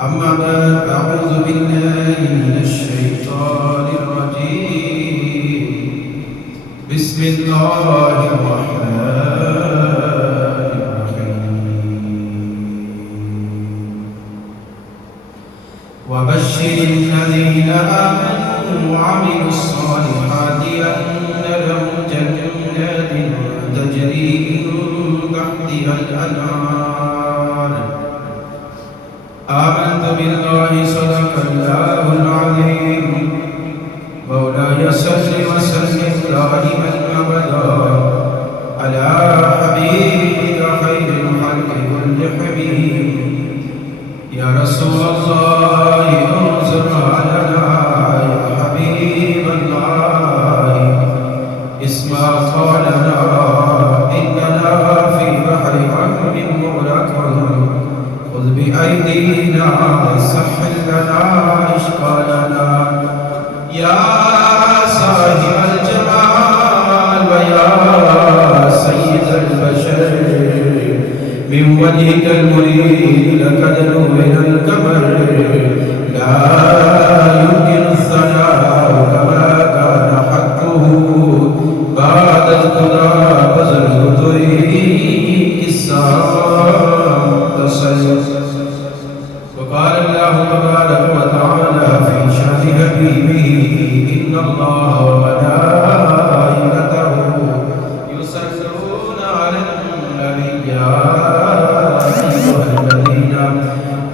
أما بعد أعوذ بالله من الشيطان الرجيم بسم الله الرحمن الرحيم وبشر الذين آمنوا وعملوا الصالحات أن لهم جنات تجري من تحتها الأنهار آمنت بالله صدق الله العظيم مولاي صل وسلم دائما أبدا على حبيبك خير الخلق كل حبيب يا رسول الله انظر لنا يا حبيب الله اسمع قولنا إننا في بحر عذب مغرق خذ بأيدينا سهل لنا إشكالنا يا صاحب الجمال ويا سيد البشر من وجهك المريد لقد نور القمر لا يمكن الثناء كما كان حقه بعد القضاء بذل طريق السلام تصل وقال الله تبارك وتعالى في شأن حبيبه إن الله وملائكته يصلون على النبي يا أيها الذين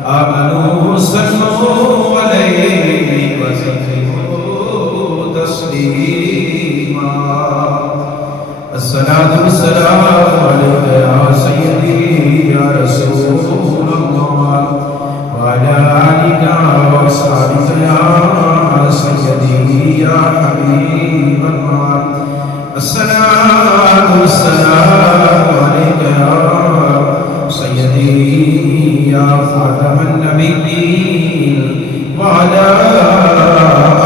آمنوا صلوا عليه وسلموا تسليما الصلاة والسلام عليك يا سيدي يا رسول الله وعلى آلك وأصحابك يا سيدي يا حبيب الله الصلاة والسلام عليك يا سيدي يا خاتم النبيين وعلى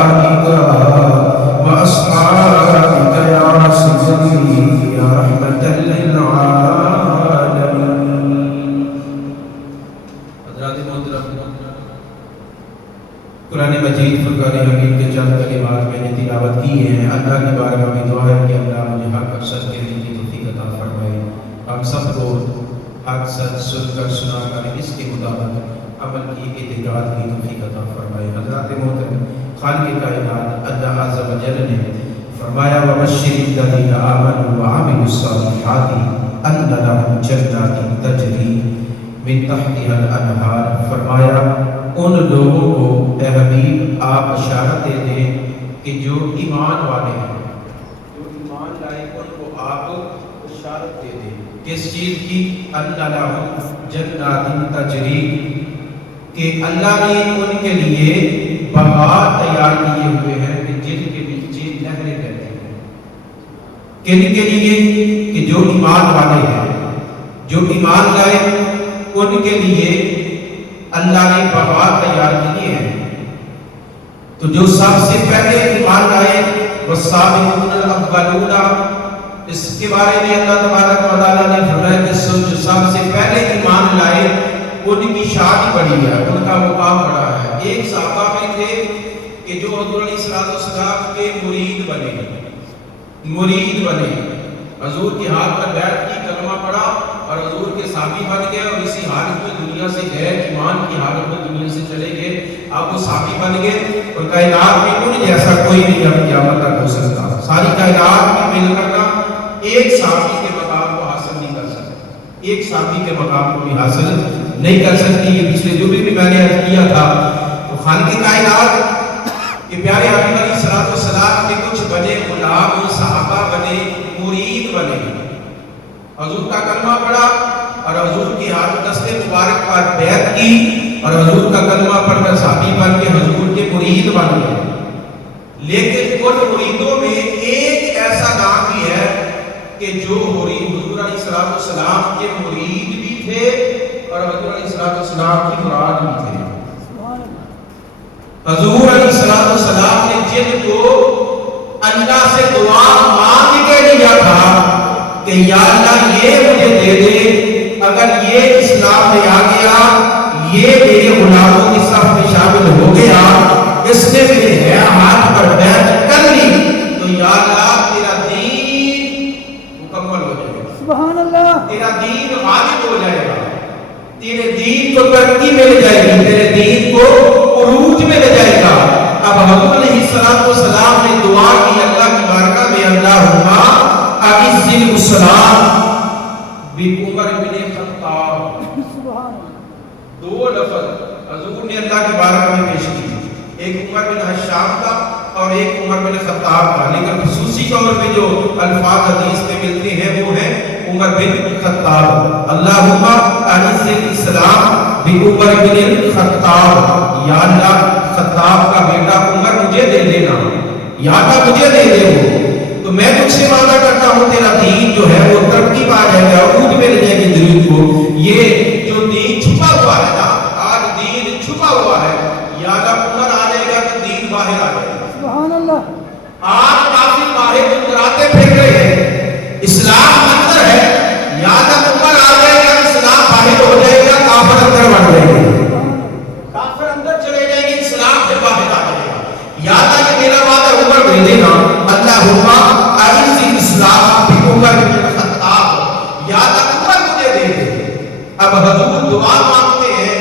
آلك وأصحابك يا سيدي يا رحمة للعالمين. حضرات محترم، قرآن مجید فرقان حمید کے چند کلمات میں نے تلاوت کی ہیں. اللہ کی بارگاہ میں دعا ہے کہ اللہ مجھے حق اور سچ کہنے کی توفیق عطا فرمائے. ہم سب کو حق سچ سن کر سنا کر اس کے مطابق عمل کی اعتقاد کی توفیق عطا فرمائے. حضرات محترم، خالق کائنات اللہ عز و جل نے فرمایا وبشر الذین آمنوا وعملوا الصالحات ان لهم جنات تجری من تحتها الانہار. فرمایا ان لوگوں کو اے حبیب آپ اشارت دے دیں کہ جو ایمان والے ہیں، جو ایمان لائے ان کو آپ اشارت دے دیں. کس چیز کی؟ ان لهم جنات تجری، کہ اللہ نے ان کے لیے باغات تیار کیے ہوئے ہیں کہ جن کے نیچے نہریں بہتی ہیں. کن کے لیے؟ کہ جو ایمان والے ہیں، جو ایمان لائے ان کے لیے اللہ نے باغات تیار کیے ہیں. تو جو سب سے پہلے ایمان لائے والسابقون الاولون، اس کے بارے میں اللہ تبارک و تعالیٰ نے فرمایا کہ جو سب سے پہلے ایمان لائے ان کی شان بڑی ہے، ان کا مقام بڑا ہے. ایک صحابہ میں تھے کہ جو حضور علیہ الصلوۃ کے مرید بنے. حضور کے ہاتھ پر بیعت کی، کلمہ پڑھا اور حضور کے صحابی بن گئے اور اسی حالت میں دنیا سے گئے، ایمان کی حالت میں دنیا سے چلے گئے. آپ وہ صحابی بن گئے اور کائنات میں ان جیسا کوئی نہیں اب قیامت تک ہو سکتا. ساری کائنات میں مل کرنا ایک صحابی کے مقام کو حاصل نہیں کر سکتا، ایک صحابی کے مقام کو بھی حاصل نہیں کر سکتی. یہ پچھلے جو بھی میں نے عرض کیا تھا تو خالق کائنات کہ پیارے حبیب علیہ الصلوۃ والسلام کے کچھ بنے غلام، صحابہ بنے، مرید بنے. حضور کا کلمہ پڑھا اور حضور کی ہاتھ دست مبارک پر بیعت کی اور حضور کا کلمہ پڑھ کر صحابی بن کے حضور کے مرید بن گئے. لیکن ان مریدوں میں ایک ایسا نام بھی ہے کہ جو حضور علیہ السلام کے مرید بھی تھے اور حضور علیہ السلام کی مراد بھی تھے. حضور علیہ السلام نے جن کو اللہ سے دعا مانگ کے لیا تھا کہ یا اللہ یہ مجھے دے دے، اگر یہ اسلام میں آ گیا، یہ میرے غلاموں کو ترقی مل جائے گی، تیرے دین کو عروج میں لے جائے گا۔ اب حضور علیہ السلام نے دعا کی اللہ کی بارگاہ میں، اللہم اعز الاسلام بعمر بن خطاب۔ دو لفظ حضور نے اللہ کی بارگاہ میں پیش کی، ایک عمر بن حشام کا اور ایک عمر بن خطاب کا، لیکن خصوصی طور پہ جو الفاظ حدیث میں ملتے ہیں وہ ہیں عمر بن خطاب۔ اللہم اعز الاسلام بعمر بن خطاب، یا اللہ خطاب کا بیٹا عمر مجھے دے دینا، یا اللہ مجھے دے دے وہ، تو میں تجھ سے وعدہ کرتا ہوں تیرا دین جو ہے وہ ترقی پا جائے گا، عروج میں لے جائے گی دین کو۔ یہ جو دین چھپا ہوا ہے نا، آج دین چھپا ہوا ہے، یا اللہ عمر آ جائے گا تو دین باہر آ جائے گا۔ سبحان اللہ۔ آج کافی باہر گنگراتے پھر رہے ہیں، اسلام اندر ہے، یا اللہ عمر آ جائے گا، اسلام باہر ہو جائے گا، کافر اندر بڑھ جائے گا، کافر اندر چلے جائیں گے، اسلام سے باہر آ جائے گا۔ یا اللہ یہ میرا وعدہ عمر دے دینا، اللہم اعز الاسلام بعمر بن خطاب، یا اللہ عمر مجھے دے دے۔ اب حضور دعا مانگتے ہیں،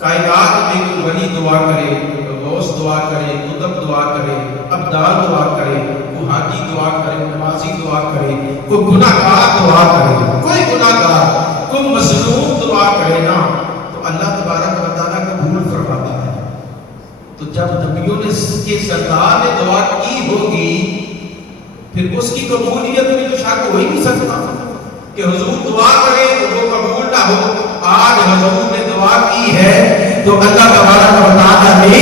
کائنات میں کوئی ولی دعا کرے، غوث دعا کرے، قطب دعا کرے، ابدال دعا کرے، کوئی حاجی دعا کرے، نمازی دعا کرے، کوئی گناہگار دعا کرے، کوئی گناہگار، کوئی مظلوم دعا کرے نا، تو اللہ تبارک و تعالیٰ قبول فرماتا ہے۔ تو جب نبیوں نے کے سردار نے دعا کی ہوگی، پھر اس کی قبولیت میں تو شک ہو ہی نہیں سکتا کہ حضور دعا کرے تو وہ قبول نہ ہو۔ آج حضور نے دعا کی ہے تو اللہ تبارک و تعالیٰ نے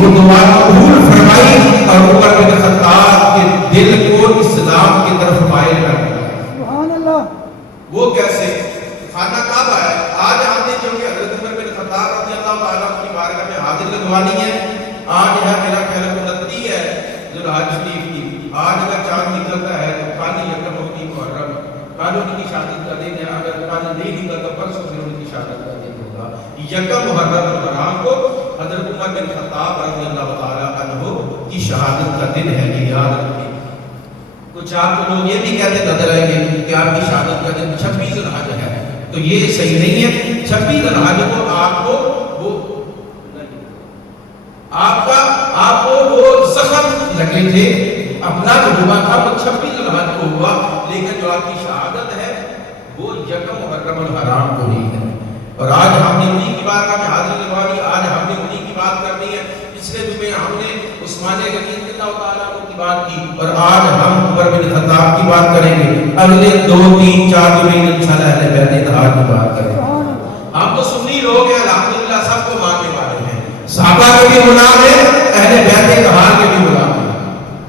وہ دعا قبول فرمائی اور عمر بن خطاب کے دل کو اسلام کی طرف مائل کر دیا۔ سبحان اللہ۔ وہ کیسے؟ خانہ کعبہ ہے، آج ہم نے جو کہ حضرت عمر بن خطاب رضی اللہ تعالیٰ کی بارگاہ میں حاضر لگوانی ہے، آج ہے میرا خیال 29 ہے ذوالحج شریف کی، آج کا چاند نکلتا ہے تو کل یکم ہوتی محرم، کل ان کی شادی کا دن ہے، اگر کل نہیں نکلتا پرسوں پھر ان کی شادی کا دن ہوگا۔ یکم محرم الحرام کو حضرت عمر بن خطاب رضی اللہ تعالیٰ عنہ کی شہادت کا دن ہے، یہ یاد رکھیں۔ کچھ آپ کو لوگ یہ بھی کہتے نظر آئیں گے کہ آپ کی شہادت کا دن 26 ذوالحج ہے، تو یہ صحیح نہیں ہے۔ 26 ذوالحج کو آپ کو وہ زخم لگے تھے، اپنا جو ہوا تھا وہ 26 ذوالحج کو ہوا، لیکن جو آپ کی شہادت ہے وہ یکم محرم الحرام کو ہی ہے۔ اور آج ہم نے انہی کی بارگاہ میں حاضر لگوانی، آج ہم نے انہی کی بات کرنی ہے۔ پچھلے جمعے ہم نے عثمان غنی رضی اللہ تعالیٰ عنہ کی بات کی، اور آج ہم عمر بن خطاب کی بات کریں گے۔ اگلے 2 3 4 جمعے انشاءاللہ اہل بیت اطہار کی بات کریں گے۔ ہم تو سنی لوگ ہیں، الحمدللہ سب کو ماننے والے ہیں، صحابہ کے بھی غلام ہیں، اہل بیت اطہار کے بھی غلام ہیں۔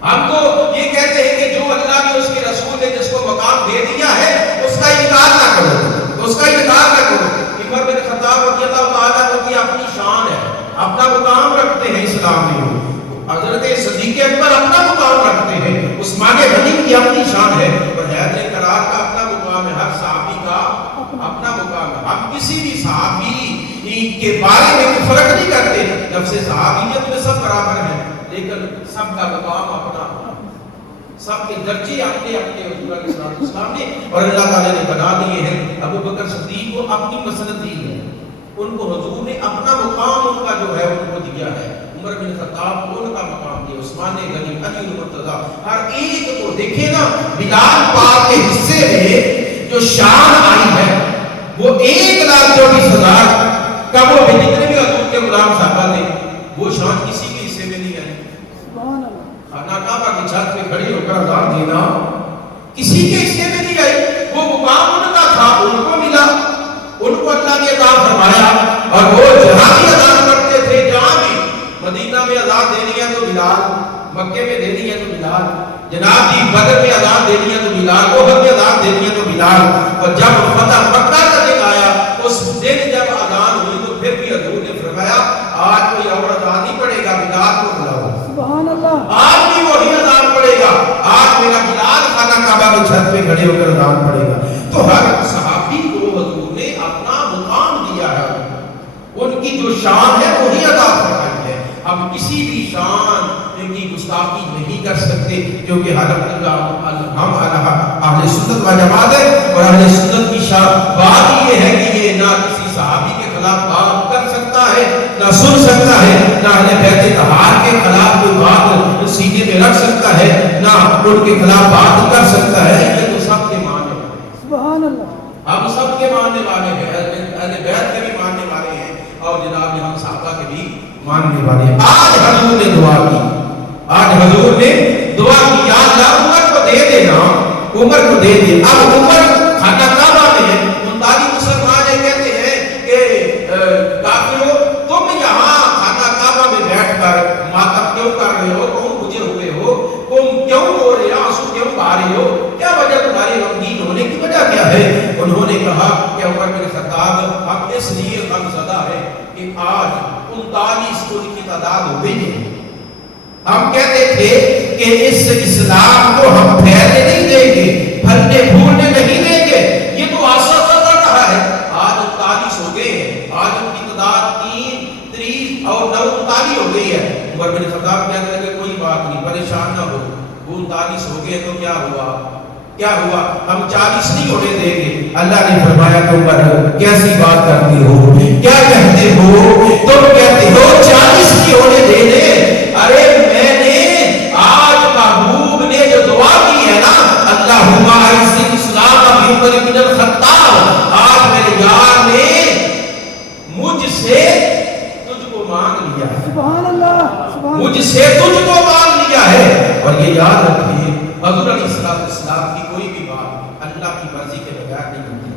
ہم تو یہ کہتے ہیں کہ جو اللہ نے اس کے رسول نے جس کو مقام دے دیا ہے اس کا انکار نہ کرو، اس کا انکار نہ کرو۔ عمر بن خطاب رضی اللہ تعالیٰ عنہ کی اپنی شان ہے، اپنا مقام رکھتے ہیں اسلام میں۔ حضرت صدیق اکبر اپنا مقام رکھتے ہیں، عثمان غنی کی اپنی شان ہے، اور حیدر کرار کا اپنا مقام ہے، ہر صحابی کا اپنا مقام ہے۔ ہم کسی بھی صحابی کے بارے میں فرق نہیں کرتے، نفس صحابیت میں سب برابر ہیں، لیکن سب کا مقام اپنا، سب کے درجے اپنے اپنے حضور علیہ السلام نے اور اللہ تعالیٰ نے بنا دیے ہیں۔ ابو بکر صدیق کو اپنی مسند دی ہے، ان کو حضور نے اپنا مقام ان کا جو ہے ان کو دیا ہے۔ عمر بن خطاب کو ان کا مقام دیا، عثمان غنی، علی المرتضیٰ، ہر ایک کو دیکھیں نا۔ بلال پاک کے حصے میں جو شان آئی ہے وہ 1,24,000 کا، وہ جتنے بھی حضور کے غلام صحابہ تھے وہ شان کسی کے حصے میں نہیں آئی۔ خانہ کعبہ کی چھت پہ کھڑی ہو کر اذان دینا کسی کے حصے میں نہیں آئی، وہ مقام ان کا تھا، ان کو ملا، ان کو اللہ نے عطا فرمایا، اور وہ جہاں بھی اذان کرتے تھے، جہاں بھی مدینہ میں اذان دینی ہے تو بلال، مکے میں دینی ہے تو بلال، جناب جی بدر میں اذان دینی ہے تو بلال، احد میں اذان دینی ہے تو بلال۔ اور جب فتح مکہ کا دن آیا، اس دن جب اذان ہوئی تو پھر بھی حضور نے فرمایا آج کوئی اور اذان نہیں پڑے گا، بلال کو بلاؤ۔ سبحان اللہ۔ آج بھی وہی اذان پڑے گا، آج میرا بلال خانہ کعبہ کی چھت پہ کھڑے ہو کر اذان پڑے گا۔ تو ہر صحابی کو حضور نے اپنا مقام دیا ہے، ان کی جو شان ہے وہی ادا فرمائی ہے۔ ہم کسی بھی شان کی گستاخی نہیں کر سکتے، کیونکہ ہم اہل سنت و جماعت ہے، اور اہل سنت کی شان بات یہ ہے کہ یہ نہ خلاف بات کر سکتا ہے، یہ تو سب کے ماننے والے ہیں۔ سبحان اللہ۔ ہم سب کے ماننے والے ہیں، اہل بیت کے بھی ماننے والے ہیں، اور جناب ہم صحابہ کے بھی ماننے والے ہیں۔ آج حضور نے دعا کی، آج حضور نے دعا کی، یا اللہ عمر کو دے دینا، عمر کو دے دے۔ اب عمر خانہ کعبہ میں ہے، 39 مسلمان یہ کہتے ہیں کہ کافروں تم یہاں خانہ کعبہ میں بیٹھ کر ماتم کیوں کر رہے ہو، کیوں بجھے ہوئے ہو، تم کیوں رو رہے ہو، آنسو کیوں بہا رہے ہو، کیا وجہ تمہارے غمگین ہونے کی وجہ کیا ہے؟ انہوں نے کہا کہ عمر بن خطاب ہم اس لیے غم زدہ ہے کہ آج 39 ان کی تعداد ہو گئی ہے۔ ہم کہتے تھے کہ اس اسلام کو ہم پھیلنے نہیں دیں گے، پھلنے پھولنے نہیں دیں گے، یہ تو آسا کر رہا ہے۔ آج 39 ہو گئے ہیں، آج ان کی تعداد 3 30 اور 9 39 ہو گئی ہے۔ عمر بن خطاب کہتے ہیں کہ کوئی بات نہیں، پریشان نہ ہو، 39 ہو گئے تو کیا ہوا، کیا ہوا، ہم 40 نہیں ہونے دیں گے۔ اللہ نے فرمایا کہ عمر کیسی بات کرتے ہو، کیا کہتے ہو، تم کہتے ہو 40 نہیں ہونے دے دے۔ ارے میں نے آج محبوب نے جو دعا کی ہے نا، اللہم اعز الاسلام بعمر بن الخطاب، آج میرے یار نے مجھ سے تجھ کو مانگ لیا ہے، سبحان اللہ، سبحان مجھ سے تجھ کو مانگ لیا ہے۔ اور یہ یاد رکھیے حضور علیہ السلام کی کوئی بھی بات اللہ کی مرضی کے بغیر نہیں ہوتی،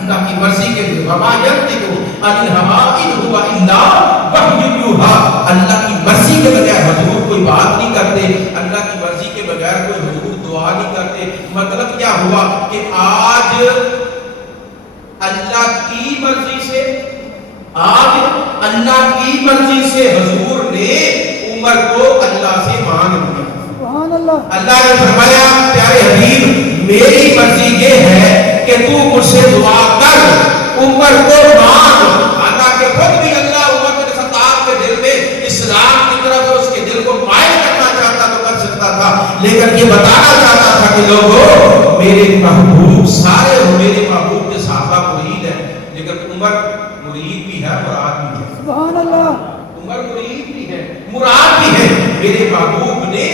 اللہ کی مرضی کے بغیر، وما ينطق عن الهوى ان هو الا وحی یوحی، اللہ کی مرضی کے بغیر حضور کوئی بات نہیں کرتے، اللہ کی مرضی کے بغیر کوئی حضور دعا نہیں کرتے۔ مطلب کیا ہوا کہ آج اللہ کی مرضی سے، آج اللہ کی مرضی سے حضور نے عمر کو اللہ سے مانگ لیا۔ سبحان اللہ۔ اللہ نے فرمایا پیارے حبیب میری مرضی یہ ہے کہ تو مجھ سے دعا کر، عمر کو مانگ۔ حالانکہ خود بھی اللہ عمر بن خطاب کے دل میں اسلام کی طرف اس کے دل کو مائل کرنا چاہتا تو کر سکتا تھا، لیکن یہ بتانا چاہتا تھا کہ لوگوں میرے محبوب سارے میرے محبوب کے صحابہ مرید ہیں، لیکن عمر مرید بھی ہے، مراد بھی ہے۔ سبحان اللہ۔ عمر مرید بھی ہے، مراد بھی ہے۔ میرے محبوب نے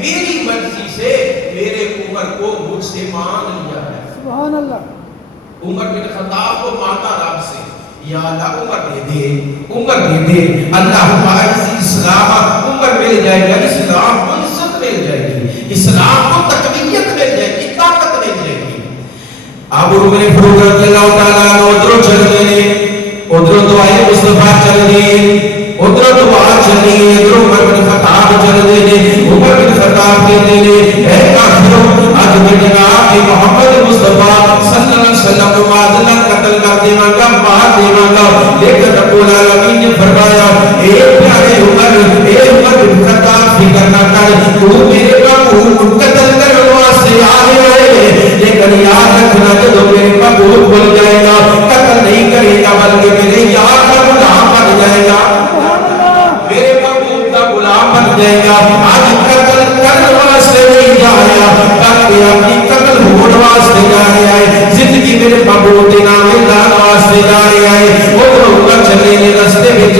میری مرضی سے میرے عمر کو مجھ سے مانگ لیا ہے۔ سبحان اللہ۔ عمر بن خطاب کو مانگا رب سے، یا اللہ عمر دے دے، عمر دے دے، اللہم اعز الاسلام، عمر مل جائے گا، اسلام کو عزت مل جائے گی، اسلام کو تقویت مل جائے گی، طاقت مل جائے گی۔ اب عمر فاروق رضی اللہ تعالیٰ عنہ ادھر چل گئے، ادھر دعائے مصطفیٰ چل گئی، ادھر دعا چلی، ادھر عمر بن خطاب چل گئے۔ عمر بن خطاب کہتے ہیں اے کافروں، آج میں جناب محمد مصطفیٰ صلی اللہ علیہ وسلم کو معذلت قتل کر دیواں گا، مار دیواں گا، لیکن رب العالمین نے فرمایا اے پیارے عمر، اے عمر بن خطاب فکر نہ کر، تو میرے محبوب قتل کرنے واسطے آئے ہیں، لیکن یاد رکھنا جب میرے محبوب بھول جائے گا قتل نہیں کرے گا بلکہ میرے یار کا غلام بن جائے گا، میرے محبوب کا غلام بن جائے گا۔ آج قتل کرنے واسطے نہیں جا رہا بلکہ اپنی قتل ہونے واسطے جا رہا ہے، زندگی میرے محبوب کے نام اللہ واسطے جا رہا ہے۔ ادھر عمر چلے نے رستے وچ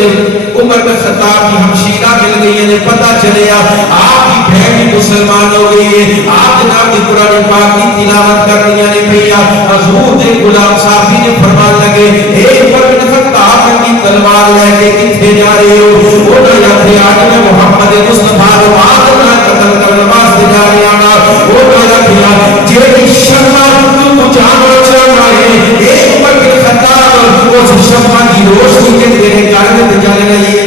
عمر بن خطاب کی ہمشیرہ مل گئی ہے، پتہ چلیا آپ کی بہن بھی مسلمان ہو گئی ہے، آپ جناب کی قرآن پاک کی تلاوت کر دیا نے پیا۔ حضور دے غلام صاحبی نے فرمان لگے اے عمر بن خطاب کی تلوار لے کے کتنے جا رہے ہو؟ انہوں نے کہا آج میں محمد مصطفیٰ کو آدھنا قتل کرنے واسطے جا رہا ہوں۔ انہوں نے کہا جیڑی شمع تو جانا چاہنا ہے، اے عمر بن خطاب اس شمع کی روشنی کے تیرے گھر میں چل رہی ہے،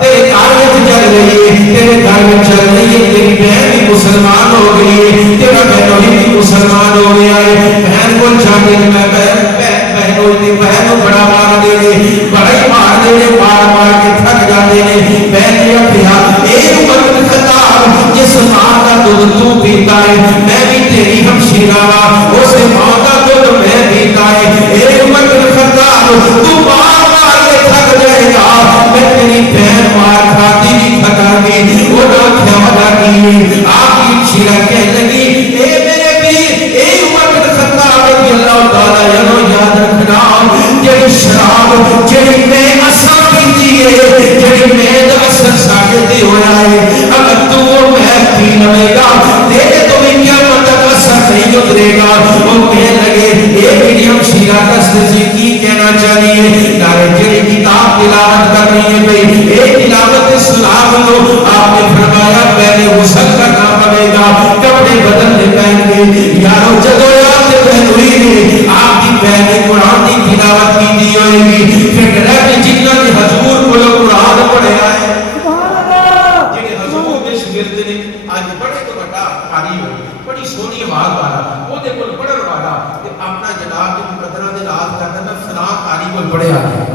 تیرے گھر میں چل رہی ہے، تیرے گھر میں چل رہی ہے، تیری بہن بھی مسلمان ہو گئی ہے، تیرا بہنوئی بھی مسلمان ہو گیا ہے۔ بہن کو جانے میں بہن کو بڑا مار دے دے، بڑا ہی مار دے دے، مار مار کے تھک جاتے ہیں۔ بہن نے کہا اے عمر بن خطاب جس ماں کا دودھ تو پیتا ہے میں بھی تیری ہمشیرہ ہوں، اس ماں کا دودھ میں پیتا ہے۔ اے عمر بن خطاب تو مار مار کے تھک جائے گا، میں تیری بہن مار کھاتی بھی تھکا گی۔ وہ نہ کیا وجہ کی آپ کی ہمشیرہ کہنے لگی اے میرے پیر، اے عمر بن خطاب رضی اللہ تعالیٰ عنہ یاد رکھنا جڑی شراب جڑی میں اثر پیتی ہے، جڑی میں اثر ساکتے ہو رہا ہے، اگر تو میں پی لے گا دینا چاہیے. نارے جڑی کتاب تلاوت کر رہی ہے بھئی اے تلاوت سنا لو. آپ نے فرمایا پہلے غسل کرنا پڑے گا, کپڑے بدلنے پہن گے. یارو جدو آپ نے بہن ہوئی نے آپ کی بہن قرآن کی تلاوت کی دی ہوئے گی. پھر ڈائریکٹ جنہ کے حضور کو قرآن پڑھے آئے جنہیں حضور نے شگرد نے آج بڑے تو بڑا قاری ہوئی بڑی سونی آواز والا وہ دے کول پڑھن والا کہ اپنا جناب کے مقدرہ دے راز کرتا میں فلاں قاری کول پڑھے آئے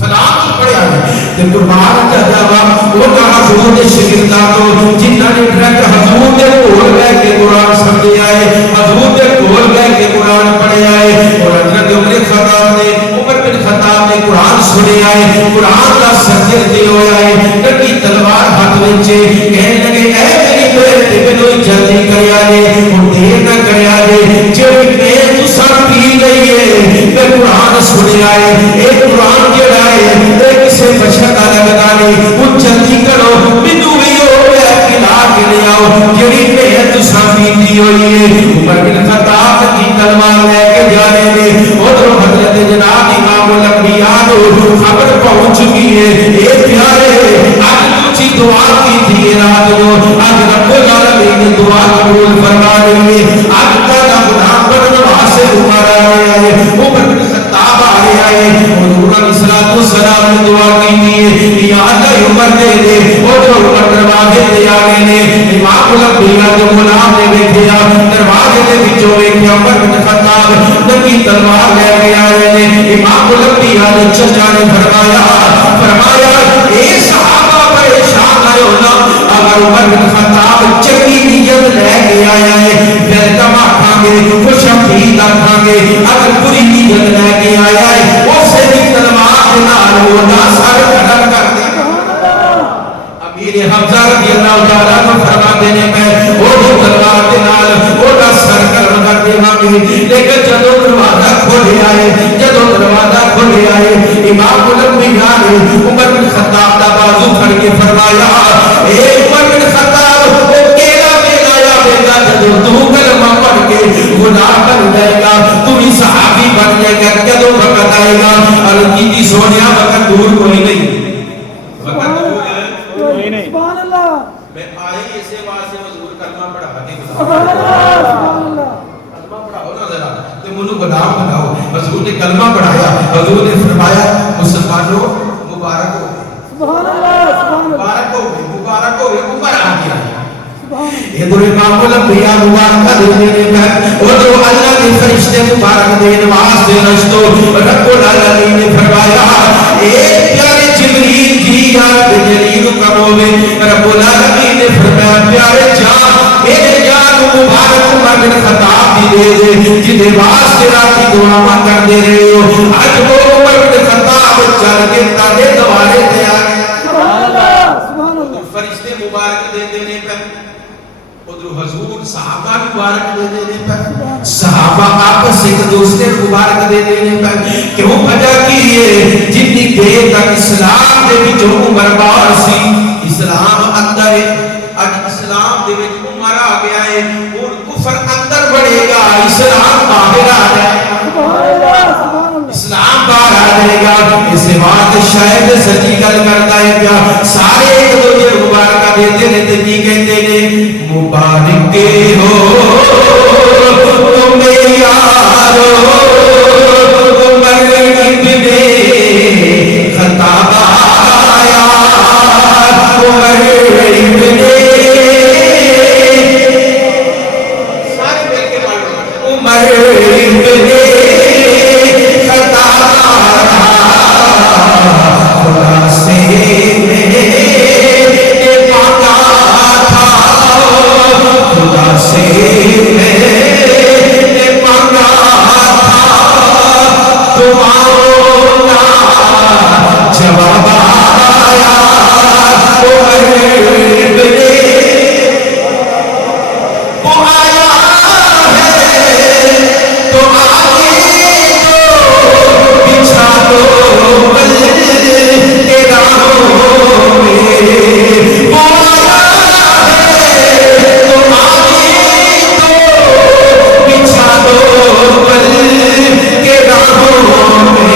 فلاں کول پڑھے آئے. تے قربان جاوا وہ کہا حضور دے شاگرداں تو جنہاں نے ڈائریکٹ حضور دے کول بیٹھ کے قرآن سمجھے آئے, حضور دے کول بیٹھ کے قرآن پڑھے آئے. اور حضرت عمر بن خطاب نے قرآن سنے آئے, قرآن کا سجدہ دے ہوئے آئے, کٹی تلوار ہاتھ وچ کہنے لگے اے میری بیٹی مینوں جلدی کریا جے اور دیر نہ کریا جے. جڑی میں تساں پی گئی ہے تے قرآن سنے آئے, اے قرآن جڑا ہے اے کسے بچا کا لگا نہیں, او جلدی کرو مینوں وی او پلا کے لے آؤ جڑی میں تساں پیندی ہوئی ہے. عمر بن خطاب کی تلوار لے کے جانے میں ادھر حضرت جناب امام الانبیاء کو خبر پہنچ چکی ہے. اے پیارے آج تجھی دعا کی تھی رات کو, آج رب العالمین نے دعا قبول فرما لی ہے. آج کا غلام بن واسے عمر آئے آئے عمر بن خطاب آئے آئے حضور علیہ السلام نے دعا کی تھی یا اللہ عمر دے دے. ادھر عمر دروازے تے آ گئے نے, امام الانبیاء جو غلام نے دیکھا دروازے دے وچوں ویکھیا عمر بن خطاب نبی تلوار لے کے آئے نے. امام الانبیاء نے چچا نے فرمایا اے صحابہ پریشان آئے ہو نا, اگر عمر بن خطاب چنگی نیت لے کے آیا ہے ویلکم آکھاں گے, خوش آمدید آکھاں گے. اگر بری نیت لے کے آیا ہے اسے بھی تلوار کے نال وہ دا سر قتل کر دے. امیر حمزہ رضی اللہ تعالیٰ عنہ فرما دینے میں وہ جو تلوار کے نال وہ دا سر قتل کر دے گے. لیکن جدو دروازہ کھولے آئے, جدو دروازہ کھولے آئے امام الانبیاء نے عمر بن خطاب دا بازو پھڑ کے فرمایا اے عمر بن خطاب وہ کیڑا ویلا آئے گا جدو تو کلمہ پڑھ کے غلام بن جائے گا, تو بھی صحابی بن جائے گا. جدو وقت آئے گا عرض کی سونیا وقت دور کوئی نہیں, وقت دور ہے سبحان اللہ. میں آئے اسے واسطے حضور کلمہ پڑھا دے سبحان اللہ. کلمہ پڑھاؤ نا ذرا تے منو غلام بناؤ. حضور نے کلمہ پڑھایا, حضور نے فرمایا مسلمانوں مبارک ہو گئے, سبحان اللہ. مبارک ہو گئے, مبارک ہو گئے. عمر آ گیا سبحان ادھر امام الانبیاء مبارک دینے میں ادھر اللہ کے فرشتے مبارک دینے واسطے رشتو رب العالمین نے فرمایا اے پیارے جبریل جی یا جلیل کم ہوئے. رب العالمین نے فرمایا پیارے جان میرے جان مبارک عمر بن خطاب دی دے دے جدے واسطے راتی دعا کر دے رہے ہو. آج وہ عمر بن خطاب چل کے تانے دوارے تے آ گیا. سبحان اللہ. فرشتے مبارک دے دینے پر ادھر حضور صحابہ مبارک دے دینے پر صحابہ آپس ایک دوسرے مبارک دے دینے پر کیوں وجہ کی ہے جتنی دیر تک اسلام دے وچ عمر بار سی اسلام اندر ہے. اج اسلام دے وچ عمر آ گیا ہے اور کفر اندر بڑھے گا, اسلام باہر آ جائے گا. سبحان اللہ. اسلام باہر آ جائے گا. اس بات شاید سچی گل کرتا ہے کیا سارے ایک دوسرے مبارکہ دیتے رہتے کی کہتے ہیں مبارک کے ہو تم یارو عمر ابن خطاب آیا, عمر ابن سارے مل کے پڑھو عمر ابن خطاب خدا سے خدا سے میں مانگا تھا دعاؤں کا جواب آیا. عمر ابن وہ آیا ہے تو آگے تو بچھا دو بل کے راہوں میں. وہ آیا کے راہوں میں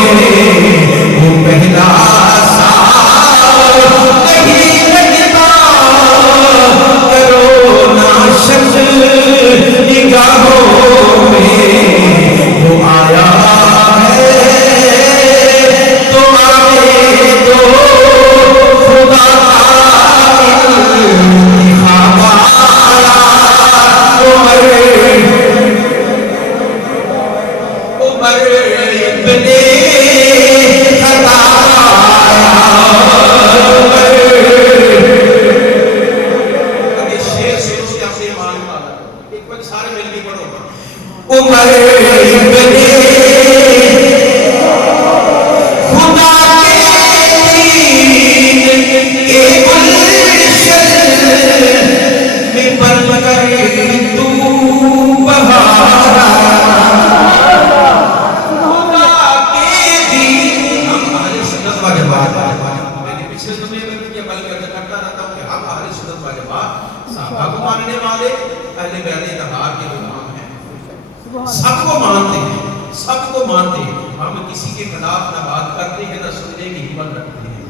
خلاف نہ بات کرتے ہیں نہ سننے کی ہمت رکھتے ہیں.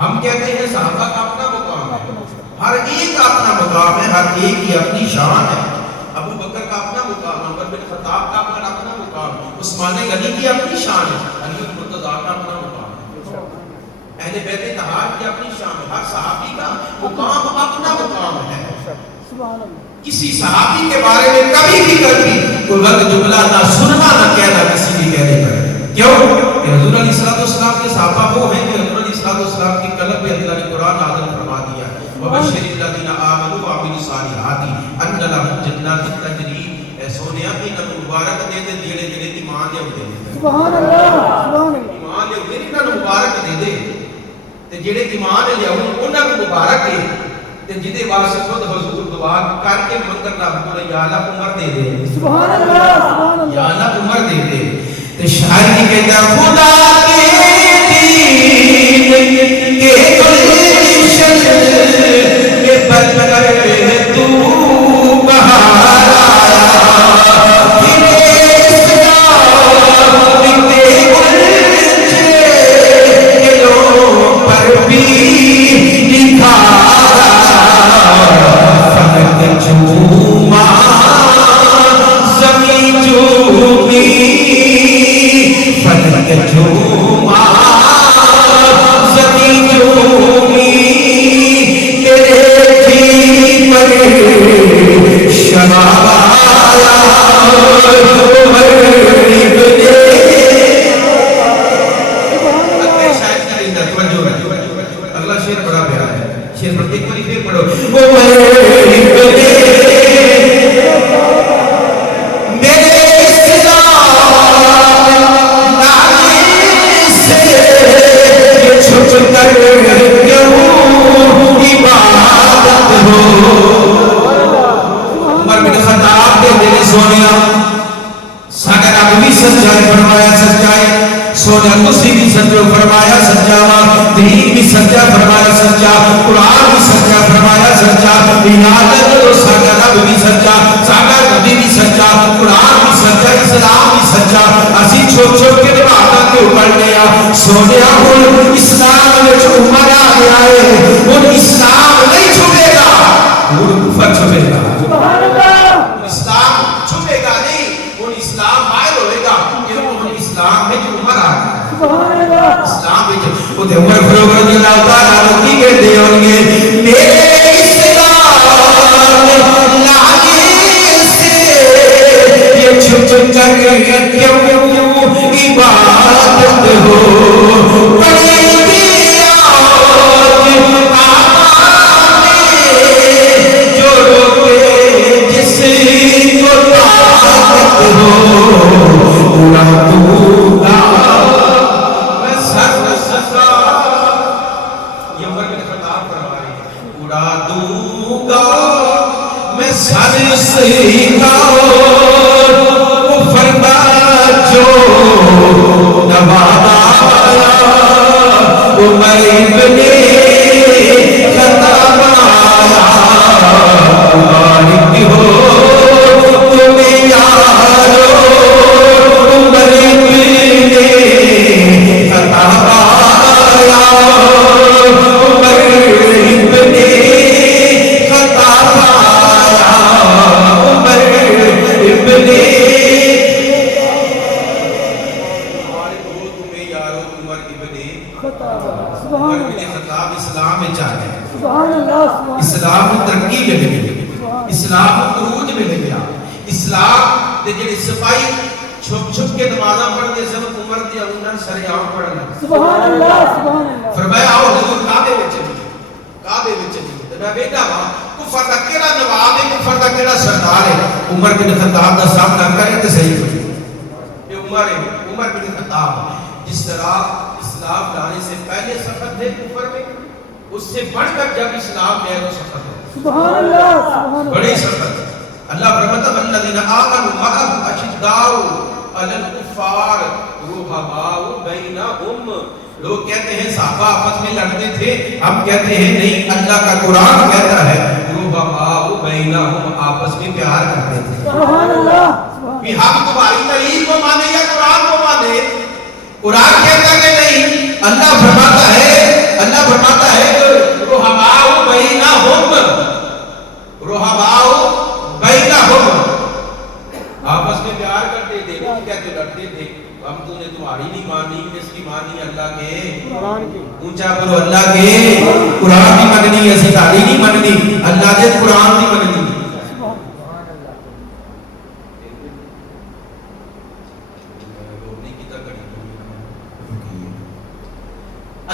ہم کہتے ہیں صحابہ کا اپنا مقام ہے, ہر ایک کا اپنا مقام ہے, ہر ایک کی اپنی شان ہے. ابو بکر کا اپنا مقام ہے, عمر بن خطاب کا اپنا مقام ہے, عثمان غنی کی اپنی شان ہے, علی مرتضیٰ کا اپنا مقام ہے, اہل بیت طہار کی اپنی شان ہے. ہر صحابی کا مقام اپنا مقام ہے. کسی صحابی کے بارے میں کبھی بھی کوئی غلط جملہ نہ سننا نہ کہنا کسی بھی کہنے پر. کیوں کہ حضور علیہ السلام کے صحابہ وہ ہیں کہ حضور علیہ السلام کی قلب پہ اللہ نے قرآن نازل فرما دیا ہے. وَبَشِّرِ الَّذِينَ آمَنُوا وَعَمِلُوا الصَّالِحَاتِ أَنَّ لَهُمْ جَنَّاتٍ تَجْرِي. اے سونیا انہاں نوں مبارک دے دے جڑے ایمان لے اوندے نے. سبحان اللہ, سبحان اللہ. ایمان لے اوندے انہاں نوں مبارک دے دے تے جڑے ایمان لے آون انہاں نوں مبارک دے تے جدے واسطے خود حضور دعا کر کے منتر نہ بولے یا اللہ عمر دے دے. سبحان اللہ, سبحان اللہ. یا اللہ عمر دے دے. تے شاعر کی کہتا خدا کے دین کے گلشن میں بل کر تو بہار آیا, تیرے اسلام کے گلوں پر بھی نکھار آیا. فلک جھوما زمین جھومی, فلک جھوما زمین جھومی, تیرے جی پر شباب آیا عمر ابن. اگلا شعر بڑا پیارا ہے, شعر پر ایک باری پھر پڑھو. سونا مسلم بھی سچا فرمایا سچا, دین بھی سچا فرمایا سچا, قرآن بھی سچا فرمایا سچا, ساڈا رب بھی سچا, ساڈا نبی بھی سچا, قرآن بھی سچا, اسلام بھی سچا. اسی چھوٹ چھوٹ کے نباتاں کے پڑھنے آ سونے ہن اسلام وچ عمر آ گیا ہے, ہن اسلام نہیں چھپے گا, ہن کفر چھپے گا. سبحان اللہ. اسلام چھپے گا نہیں, ہن اسلام باہر ہوئے گا, کیونکہ اسلام میں جو عمر آ گیا. سبحان اللہ. اسلام میں جو عمر فاروق رضی اللہ تعالیٰ عنہ کی کہتے ہوں گے میرے اسلام لانے سے یہ چھپ کر کیوں عبادت ہو پڑے گی آج آمانے جو روکے جس کو طاقت ہو. اڑا دوں گا میں سر سزا, یہ عمر بن خطاب فرما رہے ہیں, اڑا دوں گا میں سر سزا, وہ فرما جو نوابا عمر ابن خطاب آیا. مبارک ہو تمہیں یارو عمر ابن خطاب آیا, عمر ابن خطاب آیا, عمر ابن اسلام میں چاہتے ہیں. اسلام ترقی میں لے گیا, اسلام عروج میں لے گیا. اسلام دے جڑے سپاہی چھپ چھپ کے نمازاں پڑھتے سن عمر دی انہاں شریعت پڑھنا. سبحان اللہ, سبحان اللہ. فرمایا آؤ حضور کعبے وچ چلیے, کعبے وچ چلیے. تے میں بیٹھا وا کفر دا کیڑا نواب ہے, کفر دا کیڑا سردار ہے, عمر بن خطاب دا سامنا کرے تے صحیح ہو. یہ عمر ہے, عمر بن خطاب جس طرح اسلام لانے سے پہلے سفر تھے کفر میں, اس سے بڑھ کر جب اسلام میں آئے وہ سفر ہے. سبحان اللہ, سبحان اللہ. بڑے سفر. اللہ فرماتا ہے الذین آمنوا معه اشداء علی الکفار رحماء بینہم. لوگ کہتے ہیں صحابہ آپس میں لڑتے تھے, ہم کہتے ہیں نہیں, اللہ کا قرآن کہتا ہے رحماء بینہم, آپس میں پیار کرتے تھے. سبحان اللہ. ہم تمہاری تعلیم کو مانے یا قرآن کو مانے, قرآن کہتا کہ نہیں، اللہ فرماتا ہے کہ رحماء بینہم، آپس میں پیار کرتے تھے، وہ کہتے لڑتے تھے، ہم تو نے تمہاری نہیں مانی، اس کی مانی اللہ کے قرآن کی، اونچا بولو اللہ کے قرآن کی مننی، ایسی تعلیم نہیں مننی، اللہ کے قرآن کی مننی۔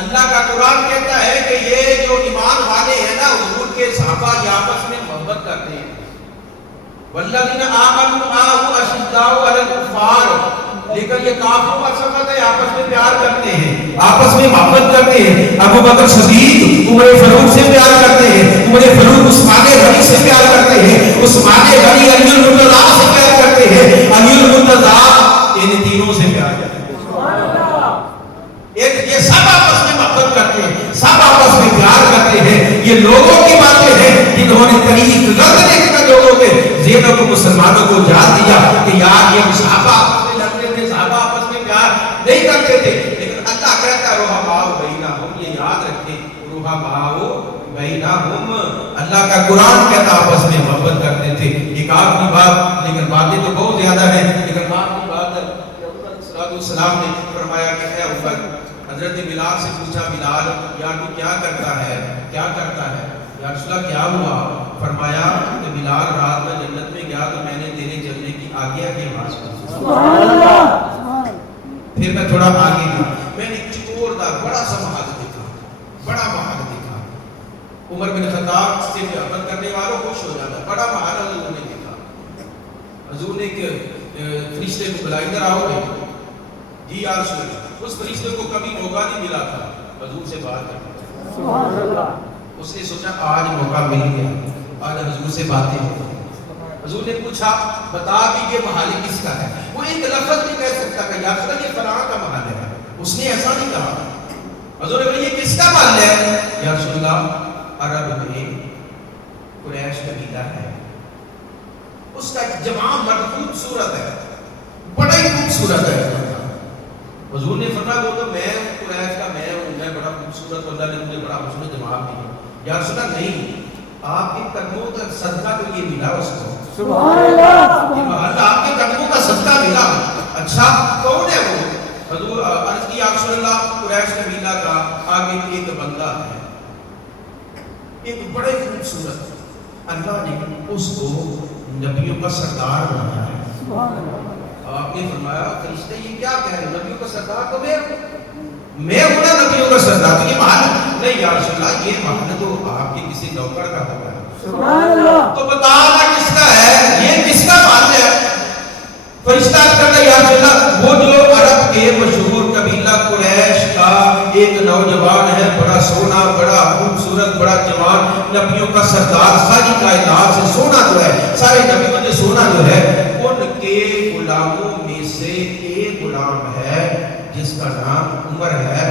اللہ کا قرآن کہتا ہے کہ یہ جو ایمان والے ہیں نا، حضور کے صحابہ یہ آپس میں محبت کرتے ہیں، والذین آمنوا معه اشداء علی الکفار، لیکن یہ کافروں کا صفت ہے، آپس میں پیار کرتے ہیں، آپس میں محبت کرتے ہیں، ابو بکر صدیق عمر فاروق سے پیار کرتے ہیں، عمر فاروق عثمان غنی سے پیار کرتے ہیں، عثمان غنی علی المرتضیٰ سے پیار کرتے ہیں، علی المرتضیٰ ان تینوں سے پیار کرتے ہیں۔ یہ سب آپس میں محبت کرتے ہیں، سب آپس میں پیار کرتے ہیں۔ یہ لوگوں کی باتیں ہیں جنہوں نے طریق غلط دیکھ کر لوگوں کے ذہنوں کو، مسلمانوں کو جان دیا کہ یار یہ صحابہ آپس میں لڑتے تھے، صحابہ آپس میں پیار نہیں کرتے تھے، لیکن اللہ کہتا ہے رحماء بینہم، یہ یاد رکھیں رحماء بینہم، اللہ کا قرآن کہتا آپس میں محبت کرتے تھے۔ ایک آخری بات، لیکن باتیں تو بہت زیادہ ہیں، لیکن آخری بات علیہ السلام نے فرمایا کہ اے عمر، حضرت بلال سے پوچھا، بلال یار تو کیا کرتا ہے، کیا کرتا ہے یا رسول اللہ کیا ہوا؟ فرمایا کہ بلال رات میں جنت میں گیا تو میں نے تیرے چلنے کی آگیا کی آواز سنی۔ سبحان اللہ۔ پھر میں تھوڑا آگے گیا، میں نے چکوردار بڑا سا محل دیکھا، بڑا محل دیکھا، عمر بن خطاب سے محبت کرنے والوں خوش ہو جاتا، بڑا محل حضور نے دیکھا۔ حضور نے ایک فرشتے کو بلائی، ادھر آؤ گے؟ جی یا رسول اللہ۔ اس فرشتے کو کبھی موقع نہیں ملا تھا حضور سے بات کرنے کا، سبحان اللہ۔ اس نے سوچا آج موقع مل گیا، آج حضور سے باتیں ہو۔ حضور نے پوچھا بتا بھی یہ محل کس کا ہے؟ وہ ایک لفظ نہیں کہہ سکتا کہ یا رسول اللہ یہ فلاں کا محل ہے، اس نے ایسا نہیں کہا۔ حضور نے کہا یہ کس کا محل ہے؟ یا رسول اللہ عرب میں قریش قبیلہ ہے، اس کا جوان مرد خوبصورت ہے، بڑا ہی خوبصورت ہے۔ حضور نے فرمایا وہ تو میں ہوں، قریش کا میں ہوں، میں بڑا خوبصورت، اللہ نے مجھے بڑا حسن جواب دیا۔ یا رسول اللہ نہیں، آپ کے قدموں کا صدقہ تو یہ ملا اس کو، سبحان اللہ، یہ محل آپ کے قدموں کا صدقہ ملا۔ اچھا کون ہے وہ؟ حضور عرض کی یا رسول اللہ قریش قبیلہ کا آگے ایک بندہ ہے، ایک بڑے خوبصورت، اللہ نے اس کو نبیوں کا سردار بنایا ہے، سبحان اللہ۔ آپ نے فرمایا فرشتے یہ کیا کہہ رہے ہیں؟ نبیوں کا سردار تو میں ہوں نا، نبیوں کا سردار تو یہ محل نہیں۔ یا رسول اللہ یہ محل تو آپ کے کسی نوکر کا ہوگا، سبحان اللہ، تو بتانا کس کا ہے، یہ کس کا محل ہے؟ فرشتہ کہتا ہے یا رسول اللہ وہ جو عرب کے مشہور قبیلہ قریش کا ایک نوجوان ہے، بڑا سونا، بڑا خوبصورت، بڑا جوان، نبیوں کا سردار، ساری کائنات سے سونا جو ہے، سارے نبیوں سے سونا جو ہے، ان کے غلاموں میں سے ایک غلام ہے جس کا نام عمر ہے۔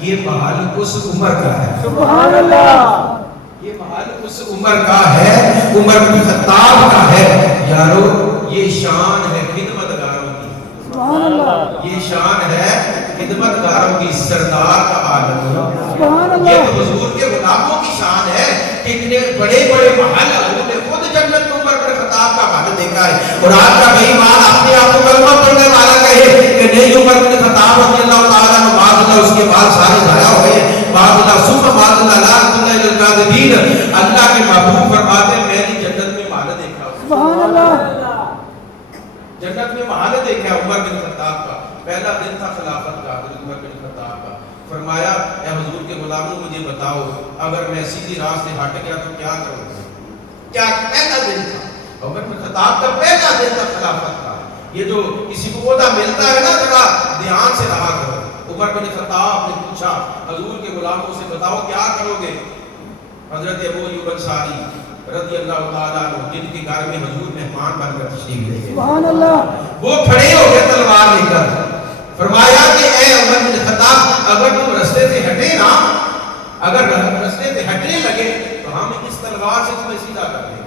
یہ محل اس عمر کا ہے، سبحان اللہ، یہ محل اس عمر کا ہے، عمر بن خطاب کا ہے۔ یارو یہ شان ہے خدمت گاروں کی، سبحان اللہ، یہ شان ہے خدمت گاروں کی، سردار کا عالم، سبحان اللہ۔ یہ تو حضور کے غلاموں کی شان ہے کہ اتنے بڑے بڑے محل حضور نے خود جنت میں عمر بن خطاب کا محل دیکھا ہے۔ اور آج کا بے ایمان اپنے آپ کو کلمہ پڑھنے والا کہے کہ نہیں عمر بن خطاب رضی اللہ تعالیٰ عنہ بعد اللہ اس کے بعد سارے ضائع ہوئے، بعد اللہ ثم بعد اللہ لا تطلع الی الکاذبین۔ اللہ کے محبوب فرماتے ہیں میں نے جنت میں محل دیکھا، سبحان اللہ، جنت میں محل دیکھا عمر بن خطاب کا۔ پہلا دن تھا خلافت کا حضرت عمر بن خطاب کا۔ فرمایا اے حضور کے غلاموں مجھے بتاؤ اگر میں سیدھی راہ سے ہٹ گیا تو کیا کروں گا؟ کیا پہلا دن تھا عمر بن خطاب کا، پہلا دن تھا خلافت کا۔ یہ جو کسی کو عہدہ ملتا ہے نا ذرا دھیان سے رہا کرو۔ عمر بن خطاب نے پوچھا حضور کے غلاموں سے بتاؤ کیا کرو گے؟ حضرت ابو ایوب انصاری رضی اللہ تعالیٰ عنہ جن کے گھر میں حضور مہمان بن کر تشریف لے گئے، سبحان اللہ، وہ کھڑے ہو گئے تلوار لے کر۔ فرمایا کہ اے عمر بن خطاب اگر تم رستے سے ہٹے نا، اگر رستے سے ہٹنے لگے تو ہم اس تلوار سے تمہیں سیدھا کر دیں